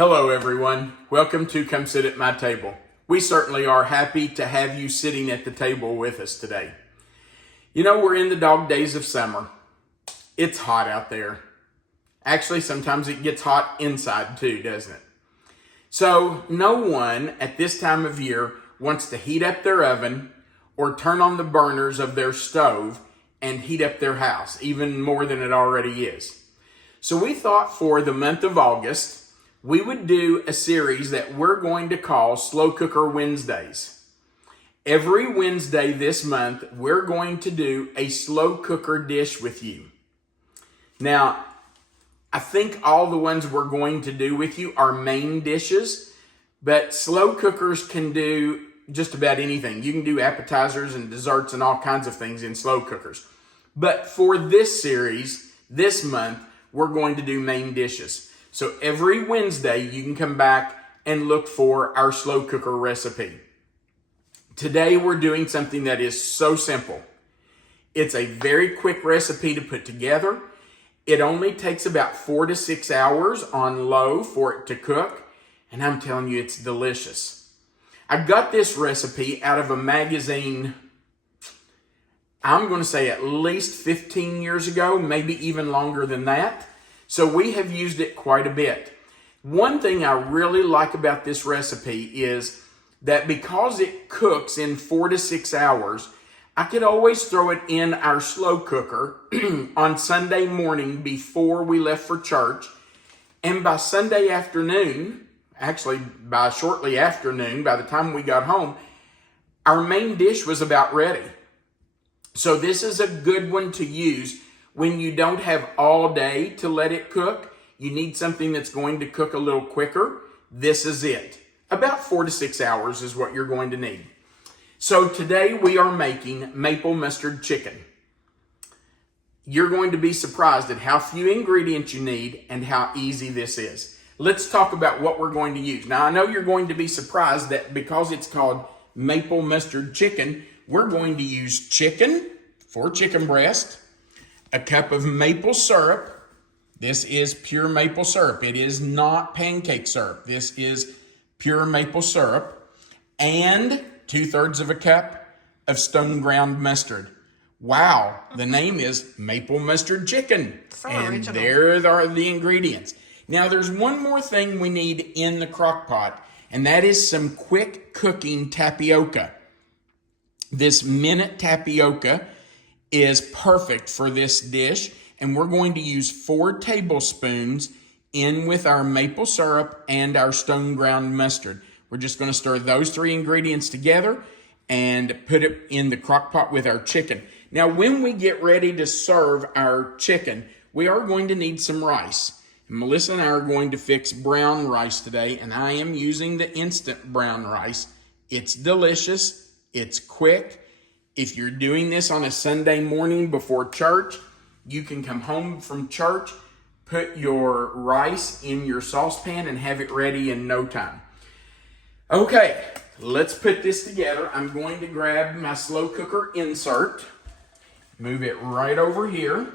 Hello everyone, welcome to Come Sit at My Table. We certainly are happy to have you sitting at the table with us today. You know, we're in the dog days of summer. It's hot out there. Actually, sometimes it gets hot inside too, doesn't it? So no one at this time of year wants to heat up their oven or turn on the burners of their stove and heat up their house, even more than it already is. So we thought for the month of August, we would do a series that we're going to call Slow Cooker Wednesdays. Every Wednesday this month, we're going to do a slow cooker dish with you. Now, I think all the ones we're going to do with you are main dishes, but slow cookers can do just about anything. You can do appetizers and desserts and all kinds of things in slow cookers. But for this series, this month, we're going to do main dishes. So every Wednesday, you can come back and look for our slow cooker recipe. Today, we're doing something that is so simple. It's a very quick recipe to put together. It only takes about 4 to 6 hours on low for it to cook. And I'm telling you, it's delicious. I got this recipe out of a magazine, I'm going to say at least 15 years ago, maybe even longer than that. So we have used it quite a bit. One thing I really like about this recipe is that because it cooks in 4 to 6 hours, I could always throw it in our slow cooker on Sunday morning before we left for church. And by Sunday afternoon, actually by shortly afternoon, by the time we got home, our main dish was about ready. So this is a good one to use when you don't have all day to let it cook. You need something that's going to cook a little quicker. This is it. About 4 to 6 hours is what you're going to need. So today we are making maple mustard chicken. You're going to be surprised at how few ingredients you need and how easy this is. Let's talk about what we're going to use. Now I know you're going to be surprised that because it's called maple mustard chicken, we're going to use chicken, 4 chicken breasts, a cup of maple syrup. This is pure maple syrup. It is not pancake syrup. This is pure maple syrup. And 2/3 of a cup of stone ground mustard. Wow, the name is maple mustard chicken. So and original. There are the ingredients. Now there's one more thing we need in the crock pot, and that is some quick cooking tapioca. This minute tapioca is perfect for this dish, and we're going to use 4 tablespoons in with our maple syrup and our stone ground mustard. We're just going to stir those 3 ingredients together and put it in the crock pot with our chicken. Now, when we get ready to serve our chicken, we are going to need some rice. Melissa and I are going to fix brown rice today, and I am using the instant brown rice. It's delicious. It's quick. If you're doing this on a Sunday morning before church, you can come home from church, put your rice in your saucepan, and have it ready in no time. Okay, let's put this together. I'm going to grab my slow cooker insert, move it right over here.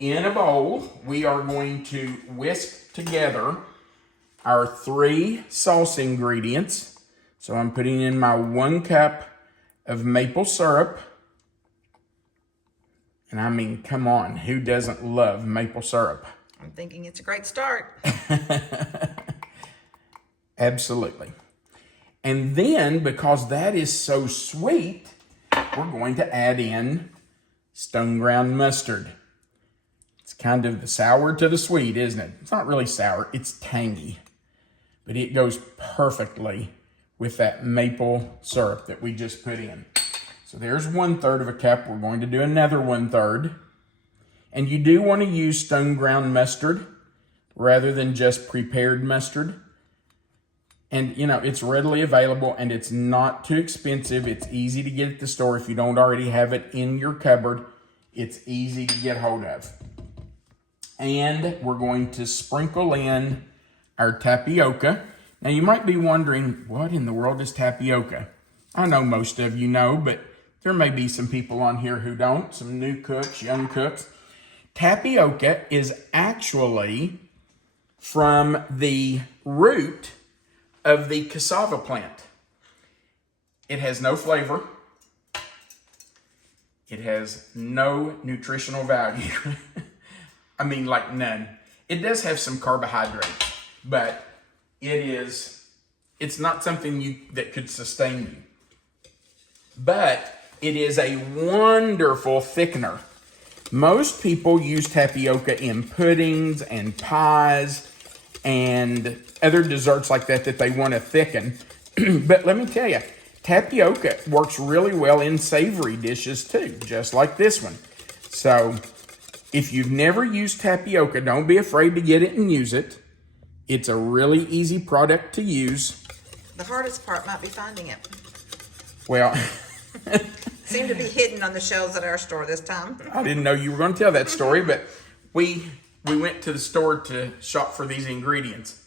In a bowl, we are going to whisk together our 3 sauce ingredients. So I'm putting in my 1 cup of maple syrup. And I mean, come on, who doesn't love maple syrup? I'm thinking it's a great start. Absolutely. And then, because that is so sweet, we're going to add in stone ground mustard. It's kind of the sour to the sweet, isn't it? It's not really sour, it's tangy. But it goes perfectly with that maple syrup that we just put in. So there's 1/3 of a cup. We're going to do another 1/3. And you do want to use stone ground mustard rather than just prepared mustard. And you know, it's readily available and it's not too expensive. It's easy to get at the store. If you don't already have it in your cupboard, it's easy to get hold of. And we're going to sprinkle in our tapioca. Now you might be wondering, what in the world is tapioca? I know most of you know, but there may be some people on here who don't, some new cooks, young cooks. Tapioca is actually from the root of the cassava plant. It has no flavor. It has no nutritional value. I mean, like none. It does have some carbohydrates, but it's not something that could sustain you. But it is a wonderful thickener. Most people use tapioca in puddings and pies and other desserts like that they want to thicken. But let me tell you, tapioca works really well in savory dishes too, just like this one. So if you've never used tapioca, don't be afraid to get it and use it. It's a really easy product to use. The hardest part might be finding it. Well, Seemed to be hidden on the shelves at our store this time. I didn't know you were going to tell that story, but we went to the store to shop for these ingredients.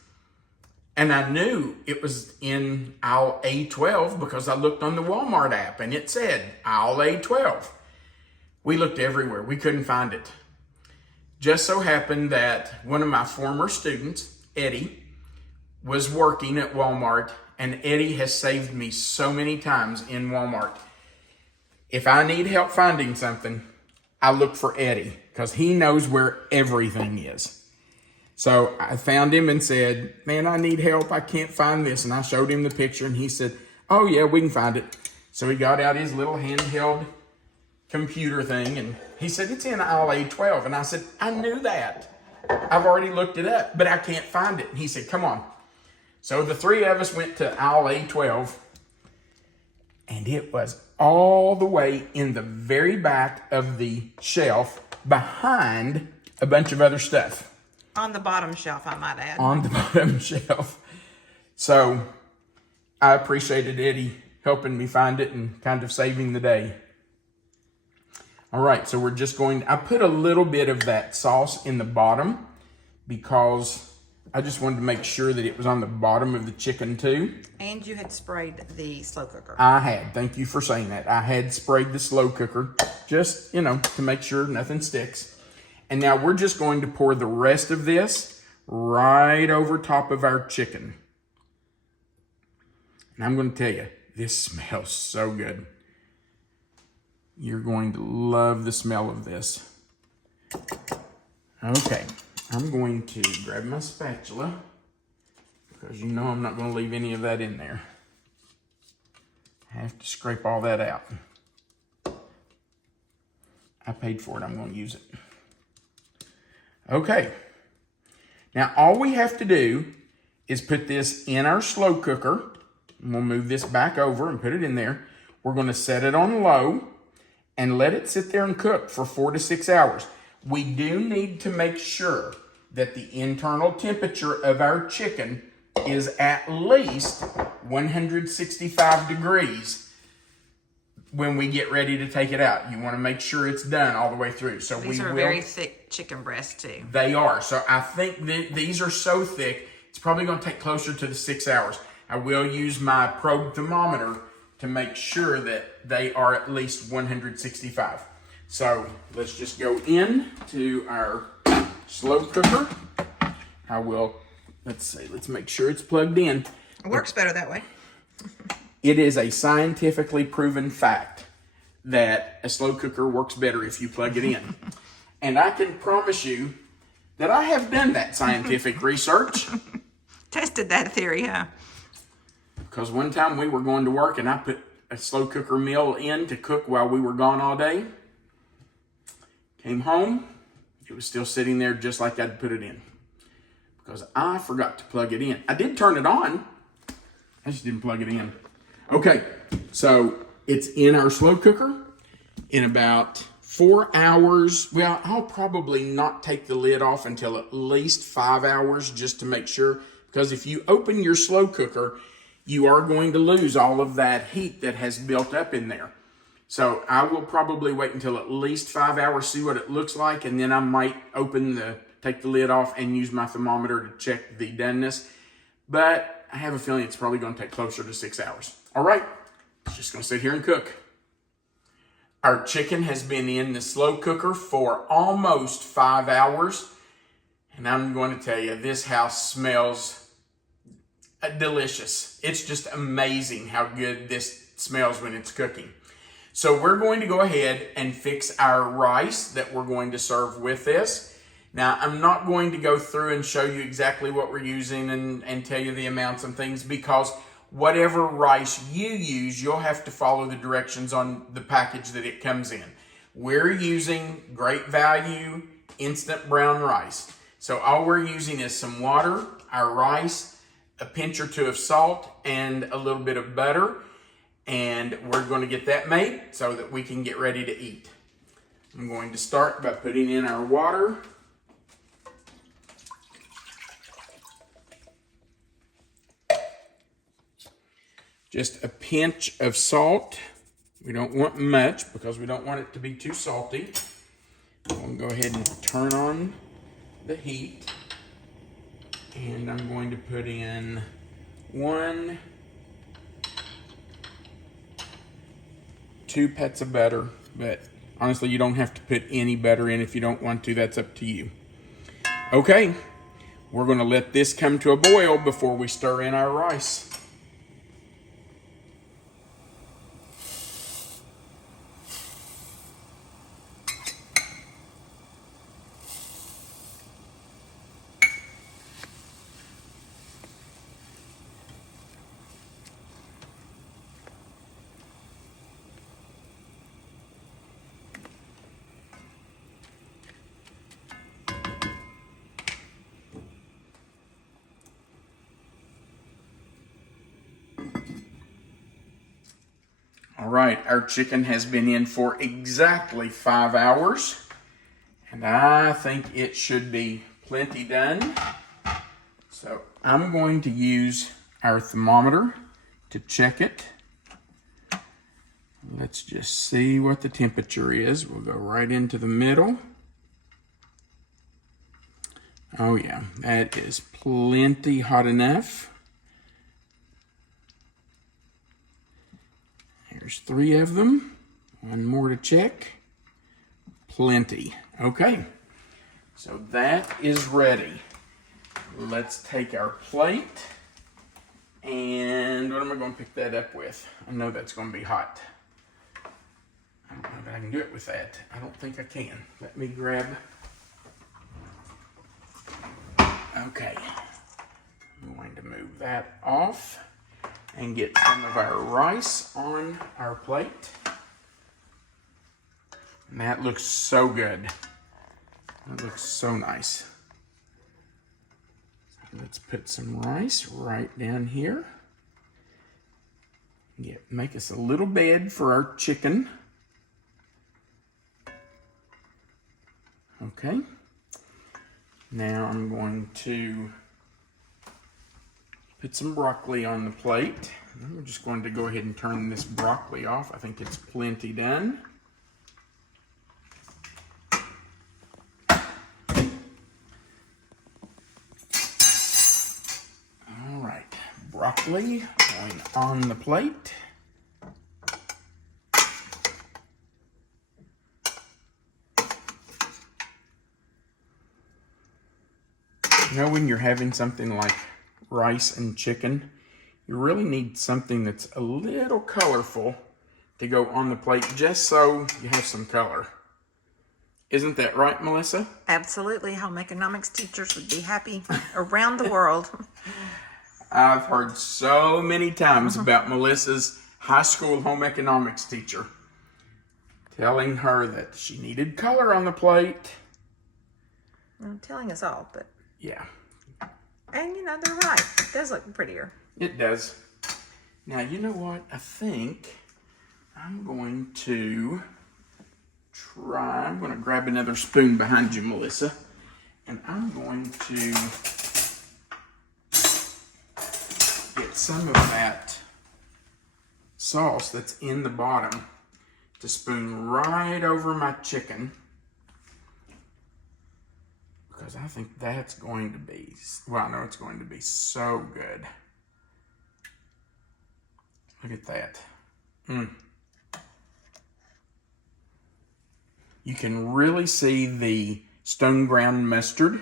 And I knew it was in aisle A12 because I looked on the Walmart app and it said aisle A12. We looked everywhere. We couldn't find it. Just so happened that one of my former students, Eddie, was working at Walmart, and Eddie has saved me so many times in Walmart. If I need help finding something, I look for Eddie because he knows where everything is. So I found him and said, man, I need help. I can't find this. And I showed him the picture and he said, oh yeah, we can find it. So he got out his little handheld computer thing and he said, it's in aisle A12. And I said, I knew that. I've already looked it up, but I can't find it. And he said, come on. So the three of us went to aisle A12 and it was all the way in the very back of the shelf behind a bunch of other stuff. On the bottom shelf, I might add. On the bottom shelf. So I appreciated Eddie helping me find it and kind of saving the day. All right, so we're just I put a little bit of that sauce in the bottom because I just wanted to make sure that it was on the bottom of the chicken too. And you had sprayed the slow cooker. I had. Thank you for saying that. I had sprayed the slow cooker just, to make sure nothing sticks. And now we're just going to pour the rest of this right over top of our chicken. And I'm going to tell you, this smells so good. You're going to love the smell of this. Okay. I'm going to grab my spatula because I'm not going to leave any of that in there. I have to scrape all that out. I paid for it. I'm going to use it. Okay. Now all we have to do is put this in our slow cooker. And we'll move this back over and put it in there. We're going to set it on low and let it sit there and cook for 4 to 6 hours. We do need to make sure that the internal temperature of our chicken is at least 165 degrees when we get ready to take it out. You want to make sure it's done all the way through. So these are very thick chicken breasts too. They are. So I think these are so thick, it's probably going to take closer to the 6 hours. I will use my probe thermometer to make sure that they are at least 165. So let's just go in to our slow cooker. Let's make sure it's plugged in. It works better that way. It is a scientifically proven fact that a slow cooker works better if you plug it in. And I can promise you that I have done that scientific research. Tested that theory, huh? Because one time we were going to work and I put a slow cooker meal in to cook while we were gone all day. Came home, it was still sitting there just like I'd put it in. Because I forgot to plug it in. I did turn it on, I just didn't plug it in. Okay, so it's in our slow cooker in about 4 hours. Well, I'll probably not take the lid off until at least 5 hours just to make sure. Because if you open your slow cooker, you are going to lose all of that heat that has built up in there. So I will probably wait until at least 5 hours, see what it looks like, and then I might take the lid off and use my thermometer to check the doneness. But I have a feeling it's probably going to take closer to 6 hours. All right, it's just going to sit here and cook. Our chicken has been in the slow cooker for almost 5 hours. And I'm going to tell you, this house smells delicious. It's just amazing how good this smells when it's cooking. So we're going to go ahead and fix our rice that we're going to serve with this. Now, I'm not going to go through and show you exactly what we're using and tell you the amounts and things, because whatever rice you use, you'll have to follow the directions on the package that it comes in. We're using Great Value instant brown rice. So all we're using is some water, our rice, a pinch or two of salt, and a little bit of butter. And we're going to get that made so that we can get ready to eat. I'm going to start by putting in our water. Just a pinch of salt. We don't want much because we don't want it to be too salty. I'm going to go ahead and turn on the heat. And I'm going to put in 2 pats of butter, but honestly, you don't have to put any butter in if you don't want to. That's up to you. Okay, we're going to let this come to a boil before we stir in our rice. All right, our chicken has been in for exactly 5 hours, and I think it should be plenty done. So I'm going to use our thermometer to check it. Let's just see what the temperature is. We'll go right into the middle. Oh yeah, that is plenty hot enough. There's 3 of them. 1 more to check. Plenty. Okay, so that is ready. Let's take our plate. And what am I going to pick that up with? I know that's going to be hot. I don't know if I can do it with that. I don't think I can. Let me grab. Okay. I'm going to move that off and get some of our rice on our plate. And that looks so good. That looks so nice. Let's put some rice right down here. Make us a little bed for our chicken. Okay. Now I'm going to put some broccoli on the plate. And we're just going to go ahead and turn this broccoli off. I think it's plenty done. All right, broccoli going on the plate. You know, when you're having something like rice and chicken, you really need something that's a little colorful to go on the plate, just so you have some color. Isn't that right, Melissa? Absolutely. Home economics teachers would be happy around the world. I've heard so many times about Melissa's high school home economics teacher telling her that she needed color on the plate. I'm telling us all, but yeah. And you know, they're right. It does look prettier. It does. Now, you know what? I think I'm going to grab another spoon behind you, Melissa. And I'm going to get some of that sauce that's in the bottom to spoon right over my chicken. Because I think that's going to be, well, I know it's going to be so good. Look at that. You can really see the stone ground mustard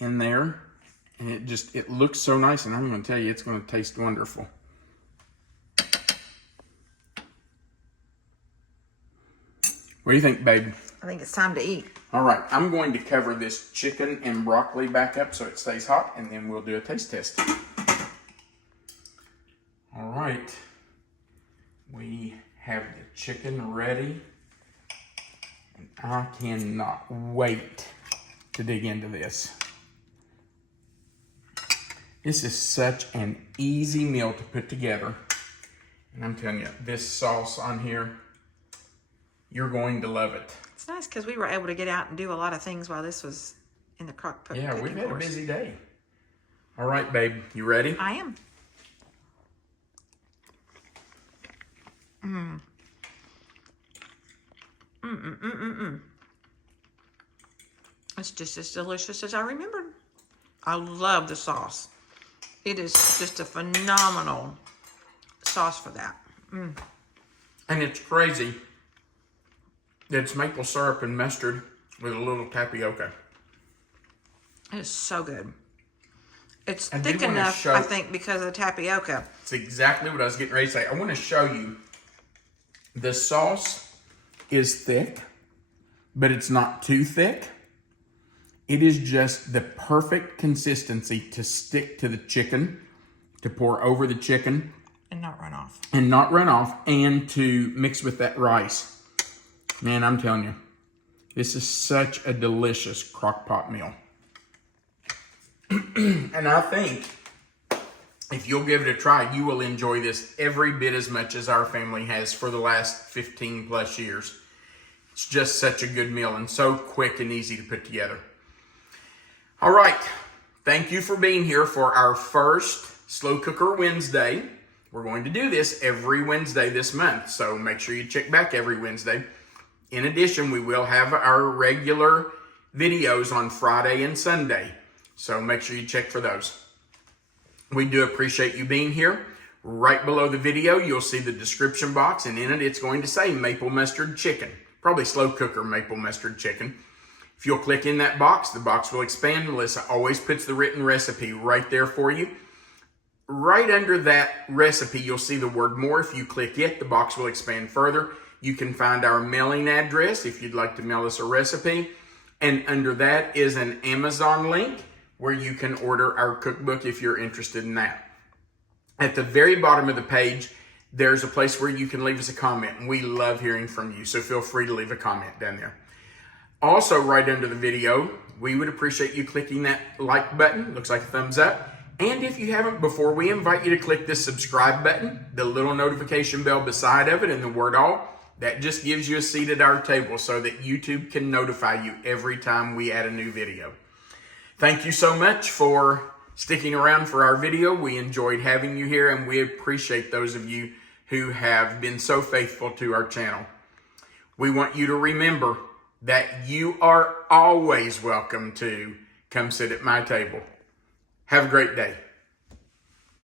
in there. And it looks so nice, and I'm going to tell you, it's going to taste wonderful. What do you think, babe? I think it's time to eat. All right, I'm going to cover this chicken and broccoli back up so it stays hot, and then we'll do a taste test. All right, we have the chicken ready, and I cannot wait to dig into this. This is such an easy meal to put together, and I'm telling you, this sauce on here, you're going to love it. It's nice because we were able to get out and do a lot of things while this was in the crock pot. Yeah, we've had a busy day. All right, babe, you ready? I am. It's just as delicious as I remembered. I love the sauce. It is just a phenomenal sauce for that. And it's crazy. It's maple syrup and mustard with a little tapioca. It's so good. It's I thick enough, I think, because of the tapioca. It's exactly what I was getting ready to say. I want to show you. The sauce is thick, but it's not too thick. It is just the perfect consistency to stick to the chicken, to pour over the chicken. And not run off. And to mix with that rice. Man, I'm telling you, this is such a delicious crock pot meal. And I think if you'll give it a try, you will enjoy this every bit as much as our family has for the last 15 plus years. It's just such a good meal and so quick and easy to put together. All right, thank you for being here for our first Slow Cooker Wednesday. We're going to do this every Wednesday this month, so make sure you check back every Wednesday. In addition, we will have our regular videos on Friday and Sunday, so make sure you check for those. We do appreciate you being here. Right below the video, you'll see the description box, and in it, it's going to say maple mustard chicken, probably slow cooker maple mustard chicken. If you'll click in that box, the box will expand. Melissa always puts the written recipe right there for you. Right under that recipe, you'll see the word more. If you click it, the box will expand further. You can find our mailing address if you'd like to mail us a recipe. And under that is an Amazon link where you can order our cookbook if you're interested in that. At the very bottom of the page, there's a place where you can leave us a comment. And we love hearing from you, so feel free to leave a comment down there. Also, right under the video, we would appreciate you clicking that like button. Looks like a thumbs up. And if you haven't before, we invite you to click this subscribe button, the little notification bell beside of it, and the word all. That just gives you a seat at our table so that YouTube can notify you every time we add a new video. Thank you so much for sticking around for our video. We enjoyed having you here, and we appreciate those of you who have been so faithful to our channel. We want you to remember that you are always welcome to come sit at my table. Have a great day.